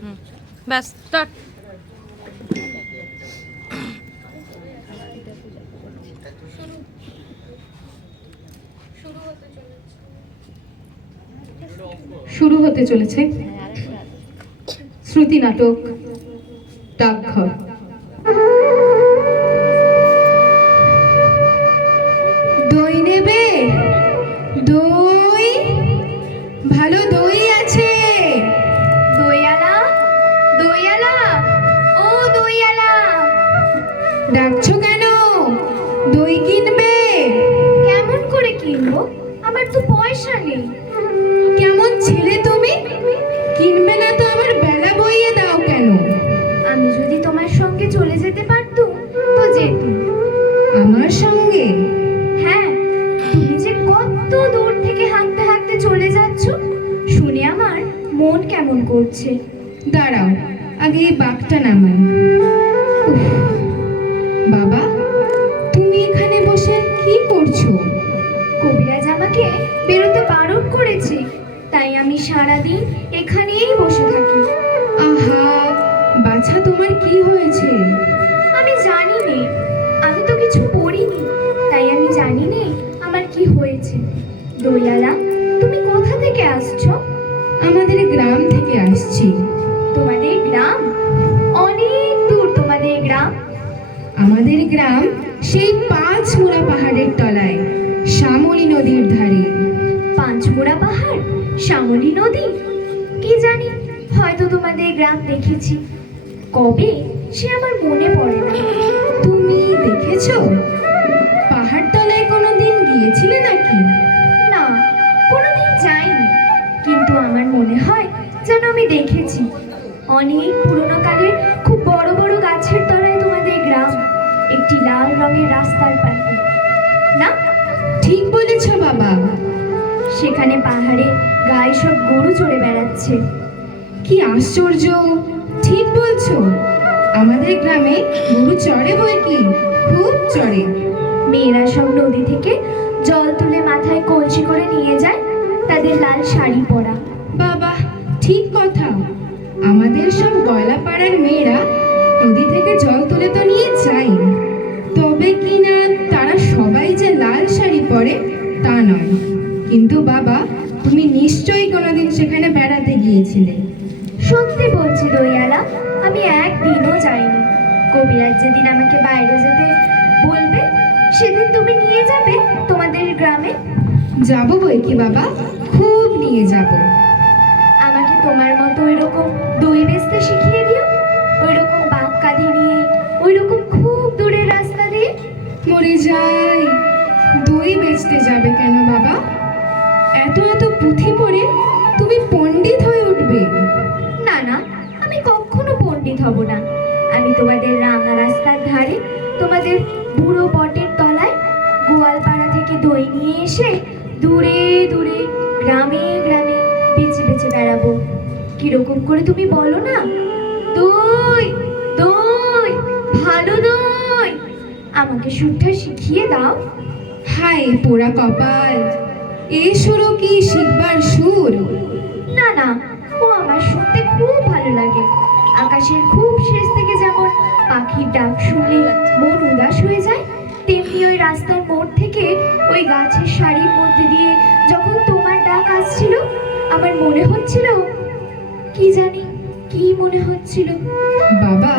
হুম। ব্যাস স্টার্ট শুরু হতে চলেছে শ্রুতি নাটক ডাকঘর। আমার তো পয়সা নেই। কেমন ছেলে তুমি? কিনবে না তো আমার বেলা বইয়ে দাও কেন? আমি যদি তোমার সঙ্গে চলে যেতে পারতুম তো যেতুম আমার সঙ্গে? হ্যাঁ তুমি যে কত দূর থেকে হাঁটতে হাঁটতে চলে যাচ্ছ শুনে আমার মন কেমন করছে। দাঁড়াও আগে এই বাঘটা নামাই বাবা তুমি এখানে বসে কি করছ? আমাকে বেরোতে বারণ করেছে। তাই আমি সারাদিন এখানেই বসে থাকি। আহা বাছা তোমার কি হয়েছে? আমি জানি নে আমি তো কিছু পড়িনি। তাই আমি জানি নে আমার কি হয়েছে। দইয়ালা তুমি কোথা থেকে আসছো? আমাদের গ্রাম থেকে আসছি। তোমাদের গ্রাম? অনেক দূর তোমাদের গ্রাম। আমাদের গ্রাম সেই পাঁচ মোড়া পাহাড়ের তলায়। নদীর ধারে। পাঁচমোড়া পাহাড়, শ্যামলী নদী। কি জানি, হয়তো তোমাদের গ্রাম দেখেছি। কবে সে আমার মনে পড়ে তুমি দেখেছ? পাহাড় তলায় কোনোদিন গিয়েছিলে নাকি? না, কোনোদিন যাইনি। কিন্তু আমার মনে হয় যেন আমি দেখেছি। অনেক পুরোনো কালের সেখানে পাহাড়ে গায়ে সব গরু চড়ে বেড়াচ্ছে। কি আশ্চর্য! ঠিক বলছো। আমাদের গ্রামে গরু চড়ে বই কি? খুব চড়ে। মেয়েরা সব নদী থেকে জল তুলে মাথায় কলসি করে নিয়ে যায়, তাদের লাল শাড়ি পরা। বাবা, ঠিক কথা। আমাদের সব গয়লা পাড়ার মেয়েরা নদী থেকে জল তুলে তো নিয়ে যাই তবে কি না তারা সবাই যে লাল শাড়ি পরে তা নয়। কিন্তু বাবা তুমি নিশ্চয়ই কোনোদিন সেখানে বেড়াতে গিয়েছিলে। সত্যি বলছি দইয়ালা আমি একদিনও যাইনি। কবিরাজ যেদিন আমাকে বাইরে যেতে বলবে সেদিন তুমি নিয়ে যাবে তোমাদের গ্রামে? যাব বই কি বাবা? খুব নিয়ে যাব। আমাকে তোমার মতো ওই রকম দই বেচতে শিখিয়ে দিও। ওই রকম বাঘ কাঁধে নিয়ে ওই রকম খুব দূরের রাস্তা দিয়ে। মরে যাই। দই বেচতে যাবে কেন বাবা? এত এত পুঁথি পড়ে তুমি পণ্ডিত হয়ে উঠবে। না না আমি কখনো পণ্ডিত হব না। আমি তোমাদের রাঙা রাস্তার ধারে তোমাদের বুড়ো বটের তলায় গোয়ালপাড়া থেকে দই নিয়ে এসে দূরে দূরে গ্রামে গ্রামে বেঁচে বেঁচে বেড়াবো। কীরকম করে তুমি বলো না? দই দই ভালো দই। আমাকে সুরটা শিখিয়ে দাও। হায় পোড়া কপাল। এই সুরও কি শিখবার সুর? না না ও আমার শুনতে খুব ভালো লাগে। আকাশের খুব শেষ থেকে যেমন পাখির ডাক শুনলে মন উদাস হয়ে যায় তেমনি ওই রাস্তার মোড় থেকে ওই গাছের সারির মধ্যে দিয়ে যখন তোমার ডাক আসছিল আমার মনে হচ্ছিল কি জানি কি মনে হচ্ছিল? বাবা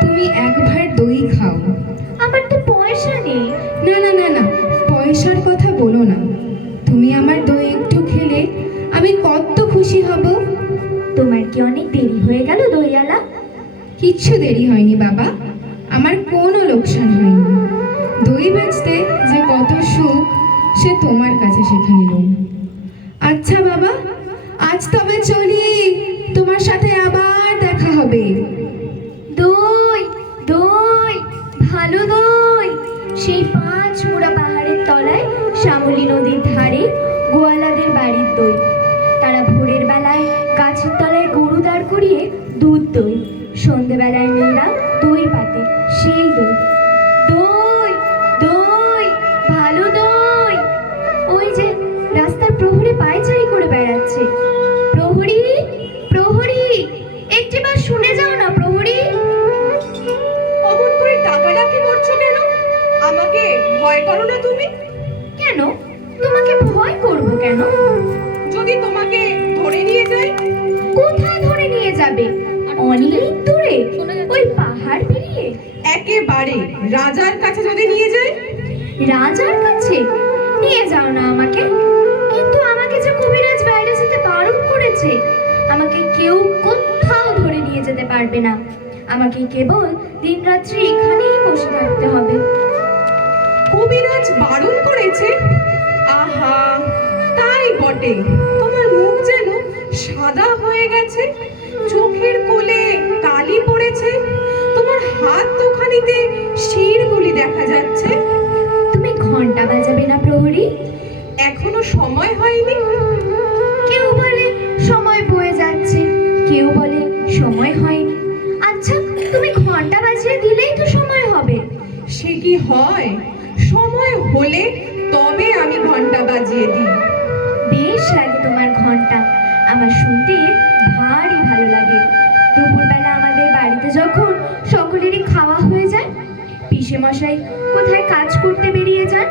তুমি একবার দই খাও। আমার তো পয়সা নেই। না না না না পয়সার কথা বলো না। আমি কত খুশি হব। তোমার কি অনেক দেরি হয়ে গেল দইয়ালা কিচ্ছু দেরি হয়নি বাবা। আমার কোনো লোকসান হয়নি। দই বেচতে যে কত সুখ সে তোমার কাছে শিখে নিলাম। আচ্ছা বাবা আজ তবে চলি। তোমার সাথে আবার দেখা হবে। দই দই ভালো দই। সেই পাঁচ মোড়া পাহাড়ের তলায় শ্যামলী নদীর ধারে গোয়ালাদের বাড়ির দই। সকালবেলায় গাছের তলায় গরু দাঁড় করিয়ে দুধ দই। সন্ধেবেলায় মেয়েরা দই পাতে সেই দই। দই দই ভালো দই। ওই যে রাস্তার প্রহরে পায়চারি করে বেড়াচ্ছে। প্রহরী প্রহরী একটিবার শুনে যাও না প্রহরী। অমন করে ডাকাডাকি করছ কেন? আমাকে ভয় করো না তুমি? কেন? তোমাকে ভয় করব কেন? যদি তোমাকে যাবে। অনেক দূরে ওই পাহাড় পেরিয়ে একেবারে রাজার কাছে যদি নিয়ে যায়? রাজার কাছে? নিয়ে যাও না আমাকে। কিন্তু আমাকে যে কবিরাজ বাইরে যেতে বারণ করেছে আমাকে কেউ কোথাও ধরে নিয়ে যেতে পারবে না। আমাকে কেবল দিনরাত্রি এখানেই বসে থাকতে হবে। কবিরাজ বারণ করেছে? আহা তাই বটে। তোমার মুখ যেন সাদা হয়ে গেছে। চোখের কোলে কালি পড়েছে। তোমার হাত দুখানিতে শিরগুলি দেখা যাচ্ছে। তুমি ঘণ্টা বাজাবে না প্রহরী? এখনও সময় হয়নি। কেউ বলে সময় বয়ে যাচ্ছে কেউ বলে সময় হয়নি। আচ্ছা তুমি ঘণ্টা বাজিয়ে দিলেই তো সময় হবে। সে কি হয়? সময় হলে তবে আমি ঘণ্টা মশাই কোথায় কাজ করতে বেরিয়ে যান?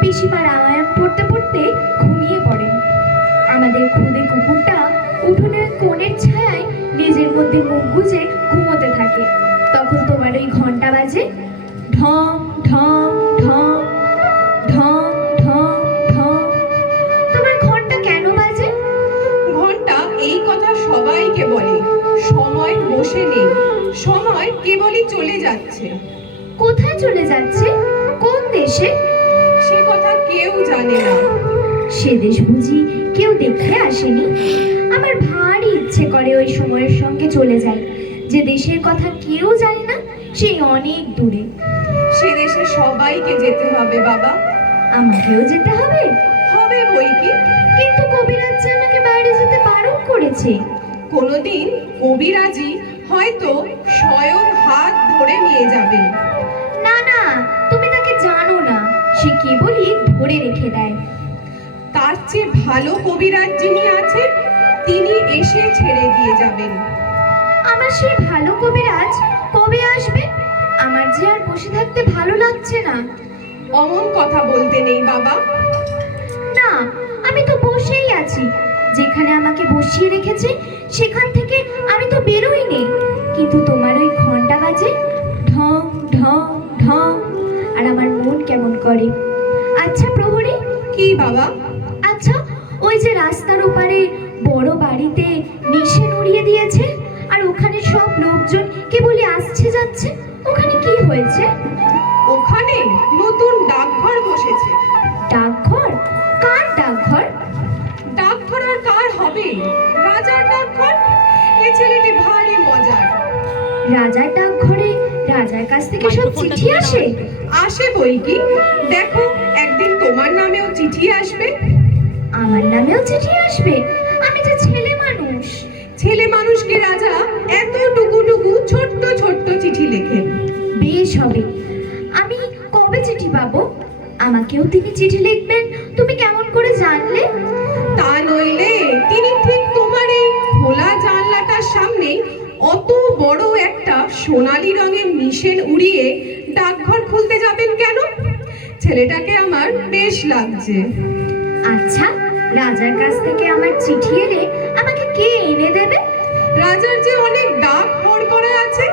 পিসিমা রামায়ণ পড়তে পড়তে ঘুমিয়ে পড়েন। আমাদের খুদে কুকুরটা উঠোনের কোণের ছায়ায় নিজের মধ্যে মুখ গুজে ঘুমোতে থাকে। তখন তোমার ওই ঘণ্টা বাজে। ঢং ঢং চলে যাচ্ছে? কোন দেশে? সে কথা কেউ জানে না। সে দেশ বুঝি কেউ দেখতে আসেনি। আমার ভারী ইচ্ছে করে ওই সময়ের সঙ্গে চলে যাই। যে দেশের কথা কেউ জানে না সেই অনেক দূরে। সে দেশে সবাইকে যেতে হবে বাবা। আমাকেও যেতে হবে? হবে বই কি? কিন্তু কবিরাজ যে আমাকে বাইরে যেতে বারণ করেছে। কোনোদিন কবিরাজি হয়তো স্বয়ং হাত ধরে নিয়ে যাবেন। সে কেবলই ধরে রেখে দেয়। তার চেয়ে ভালো কবিরাজ যিনি আছেন তিনি এসে ছেড়ে দিয়ে যাবেন। আমার সেই ভালো কবিরাজ কবে আসবে? আমার যে আর বসে থাকতে ভালো লাগছে না। অমন কথা বলতে নেই বাবা। না আমি তো বসেই আছি। যেখানে আমাকে বসিয়ে রেখেছে সেখান থেকে আমি তো বেরোইনি। কিন্তু তোমার ওই ঘণ্টা বাজে ঢং ঢং ঢং আর আমার মন কেমন করে? আচ্ছা প্রহরী। কি বাবা? আচ্ছা ওই যে রাস্তার ওপারে বড় বাড়িতে নিশে নড়িয়ে দিয়েছে আর ওখানে সব লোকজন কে কেবলই আসছে যাচ্ছে ওখানে কি হয়েছে? ওখানে নতুন ডাকঘর বসেছে। ডাকঘর? কার ডাকঘর? ডাকঘর আর কার হবে? রাজার ডাকঘর? এ ছেলেটি ভারী মজার। রাজার ডাকঘরে রাজার কাছ থেকে সব চিঠি আসে। আসে বই কি? দেখো একদিন তোমার নামেও চিঠি আসবে। আমার নামেও চিঠি আসবে। আমি যে ছেলে মানুষ। ছেলে মানুষকে রাজা এত টুকু টুকু ছোট্ট ছোট্ট চিঠি লেখেন। বেশ হবে। আমি কবে চিঠি পাবো? আমাকেও তিনি চিঠি লিখবেন। তুমি কেমন করে জানলে? তা নইলে মিশেন উড়িয়ে ডাকঘর খুলতে যাবেন কেন? ছেলেটাকে আমার বেশ লাগছে। আচ্ছা রাজার কাছ থেকে আমার চিঠি এলে আমাকে কে এনে দেবে? রাজার যে অনেক ডাক হর করা আছে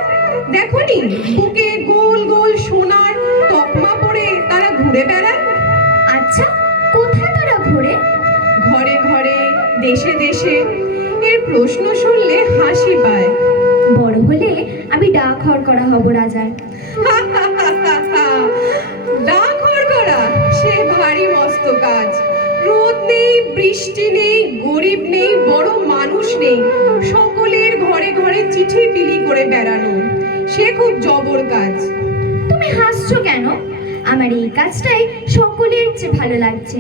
দেখনি বুকে গোল গোল সোনার তকমা পরে তারা ঘুরে বেড়ায়। আচ্ছা কোথায় তারা ঘোরে? ঘরে ঘরে দেশে দেশে। এর প্রশ্ন শুনলে হাসি পায়। আমি ডাক হর করা হব রাজার। ডাক হর করা? সে ভারী মস্ত কাজ। রোদ নেই বৃষ্টি নেই গরিব নেই বড় মানুষ নেই। সকলের ঘরে ঘরে চিঠি বিলি করে বেড়ানো। সে খুব জবর কাজ। তুমি হাসছো কেন? আমার এই কাজটাই সকলের চেয়ে ভালো লাগছে।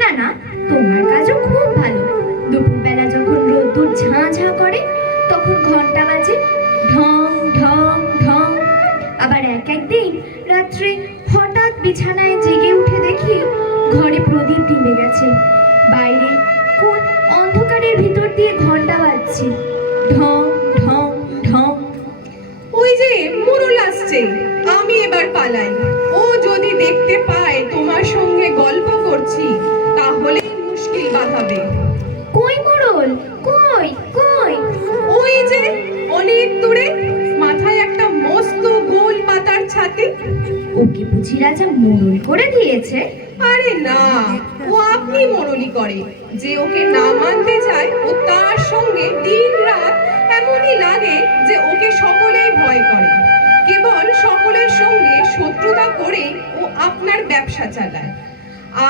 না না তোমার কাজও খুব ভালো। দুপুরবেলা যখন রোদ্দুর ঝাঁ ঝাঁ করে তখন ঘণ্টা বাজে ঢং আবার এক একদিন রাত্রে হঠাৎ বিছানায় জেগে উঠে দেখি ঘরে প্রদীপ নিভে গেছে। বাইরে কোন অন্ধকারের ভিতর দিয়ে ঘণ্টা বাজছে। ঢং ঢং ঢং। ওই যে মোরল আসছে আমি এবার পালাই। ও যদি দেখতে পায় তোমার সঙ্গে গল্প করছি তাহলে মুশকিল বাঁধাবে। কই মোড়ল? কই কই? ওই যে রাজা মোড়ল করে দিয়েছে। আরে না ও আপনি মরলি করে। যে ওকে না মানতে চায় ও তার সঙ্গে দিন রাত এমনই লাগে যে ওকে সকলেই ভয় করে। কেবল সকলের সঙ্গে শত্রুতা করে ও আপনার ব্যবসা চালায়।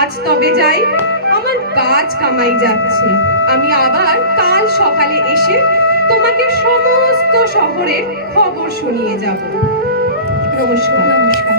আজ তবে যাই আমার কাজ কামাই যাচ্ছে। আমি আবার কাল সকালে এসে তোমাকে সমস্ত শহরের খবর শুনিয়ে যাব। নমস্কার। নমস্কার।